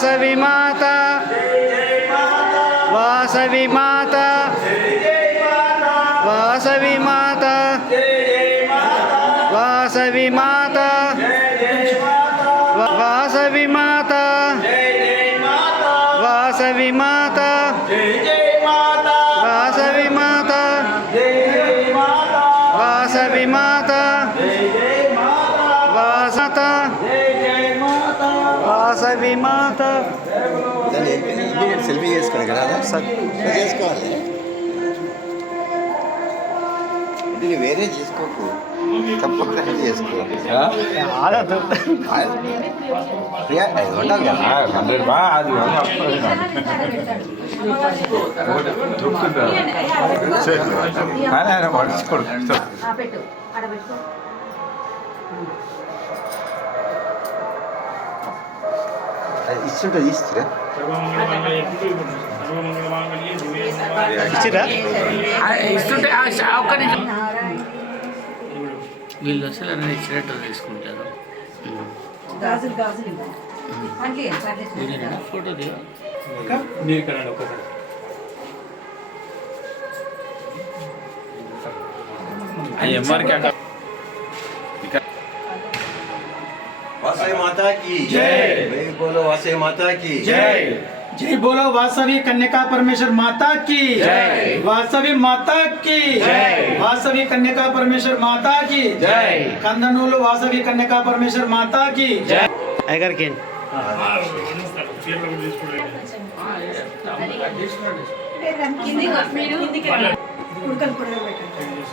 सरस्वती माता పల్లవి మాత సెల్ఫీ చేసుకోవాలి కదా చేసుకోవాలి ఇది వేరే చేసుకోకు తప్పకుండా చేసుకోవాలి ఉండాలి కదా హండ్రెడ్ బా అది పడుచుకోడు ఇచ్చింటే ఇచ్చిరా? ఇచ్చిరా వీళ్ళు అసలు అన్నీ ఇచ్చినట్టు తీసుకుంటారు. ఫోటో మీరు కనండి వాసవి మాతా की जय। जय बोलो वासवी माता की जय बोलो वासवी कन्या परमेश्वर माता की जय। वासवी माता की जय। वासवी कन्या परमेश्वर माता की जय। కందనూలు వాసవి కన్యకా పరమేశ్వర్ మాతా की అయ్యగారికి ఉడకలు కూడా పెట్టండి.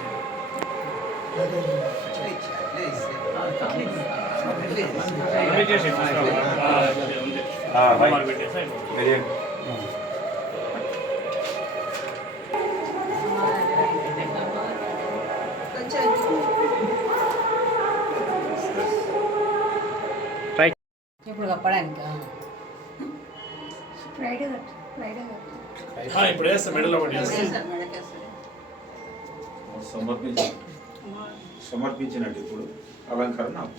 ఇప్పుడు కప్పడానికి ఫ్రైడే కట్టు ఫ్రైడే కట్టు ఇప్పుడు వేస్తా మెడలో ఒకటి వేస్తా సమర్పించి సమర్పించినట్టు ఇప్పుడు అలంకరణ నాకు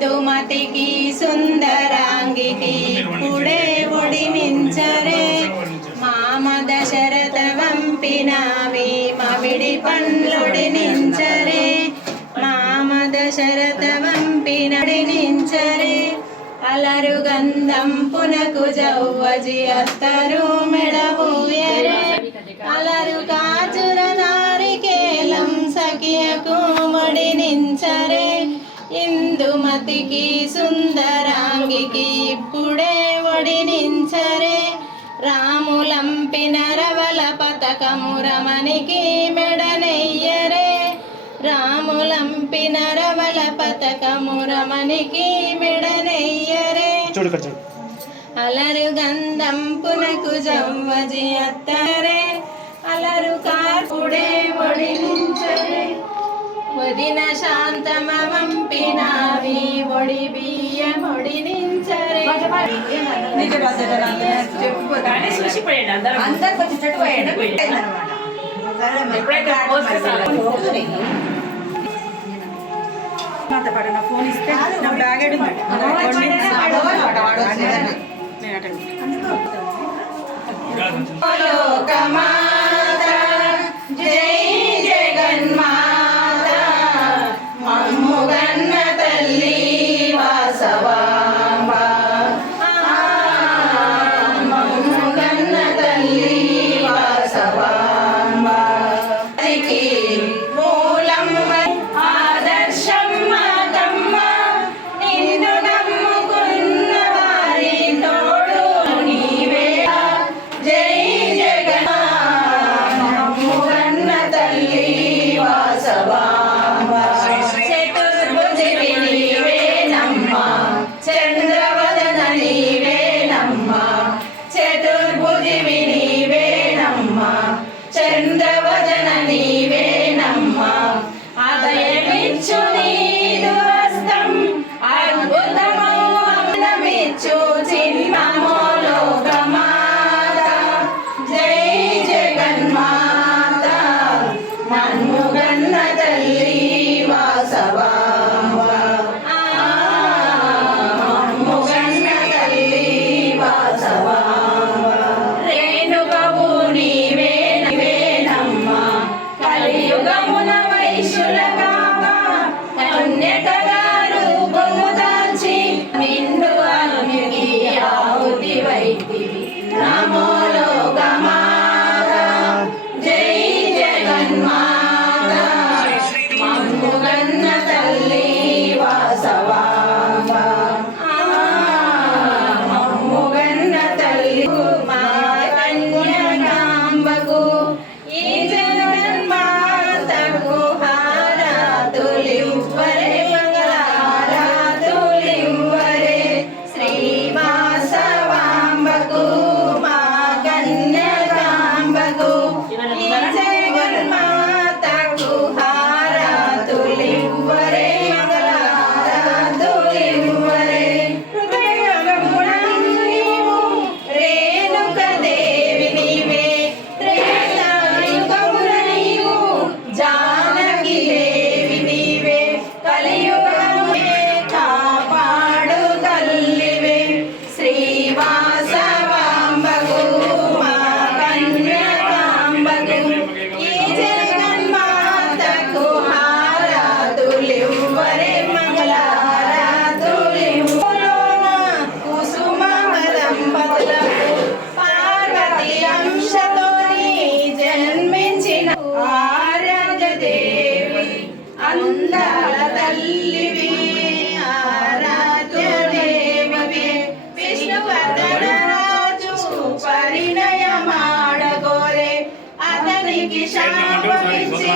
ఇందుమతికి సుందరాంగికి పుడే ఒడినించరే మామ దశరథ వంపినావి మవిడి పండ్లుడినించరే మామ దశరథ వంపినడినించరే అలరు గంధం పునకు జవ్వజి అత్తరు మెడబూయరే ఇందుమతికి సుందరాంగికి ఇప్పుడే ఒడినించరే రాములంపిన రవల పతకము రమణికి మెడనెయ్యరే. రాములంపిన రవల పతకము రమణికి మెడనెయ్యరే. అలరు గంధం పునకు జవ్వజి అత్తరే. అలరు కార్పుడే ఒడినించరే ಒದಿನ ಶಾಂತಮಂಪಿನಾವಿ ಒಡಿ ಬಿಯ ಮೊಡಿ ನಿಂಚರೆ జై and then అందాల తల్లివి ఆరాధ్యదేవి విష్ణువర్ధన రాజు పరిణయమాడగోరే అతనికి శాపమిచ్చి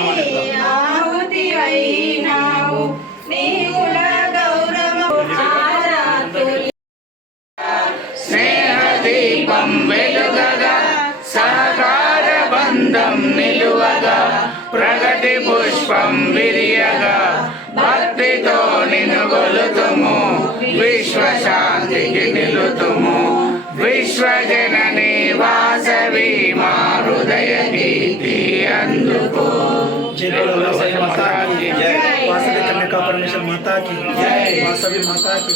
ఆహుతి అయినావు గ్రంథం నిలువగా ప్రగతి పుష్పం విరియగా భక్తితో నిన్ను గొలుతుము విశ్వశాంతికి నిలుతుము. విశ్వజనని వాసవి మా హృదయ నీతి అందుకు. మాతాకి జయ పరమేశ్వర మాతాకి. వాసవి మాతాకి.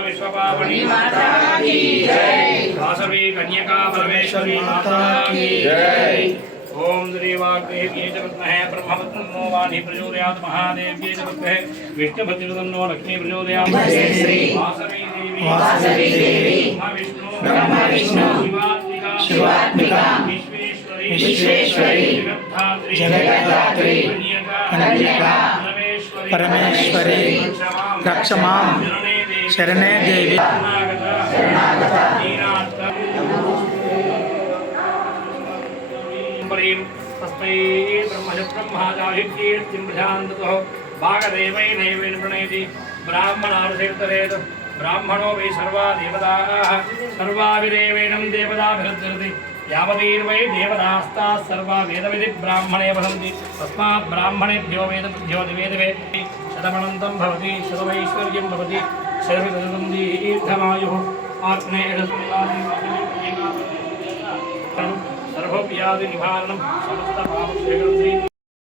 विश्वपावनी माता की जय वासवी कन्यका परमेश्वरी माता की जय। ओम श्री वाग्देव्ये च विद्महे वाणी प्रचोदयात् महादेव्ये च विद्महे लक्ष्मी प्रचोदयात् श्री वासवी देवी। वासवी देवी। शिवात्मिका। शिवात्मिका। विश्वेश्वरी। विश्वेश्वरी। कन्यका। परमेश्वरी। रक्ष శరణే దేవి. తస్మై బ్రహ్మజ బ్రహ్మాచార్యకీర్తిం ప్రశాంతతో భాగదేవైనైవేన ప్రణయతి. బ్రాహ్మణానుసీర్తరేత్ బ్రాహ్మణో వై సర్వా దేవతాः సర్వావిదేవేనం దేవతాభిరుద్ధరతి యావదీర్వై దేవతాస్తా సర్వా వేదవిధి బ్రాహ్మణే వదంతి. తస్మాత్ బ్రాహ్మణేభ్యో వేదభ్యో వేదవే. శతమనంతం భవతి శతమైశ్వర్యం భవతి. శర్విదం దీర్ఘమాయు సర్వవ్యాధి నివారణం సమస్త పాప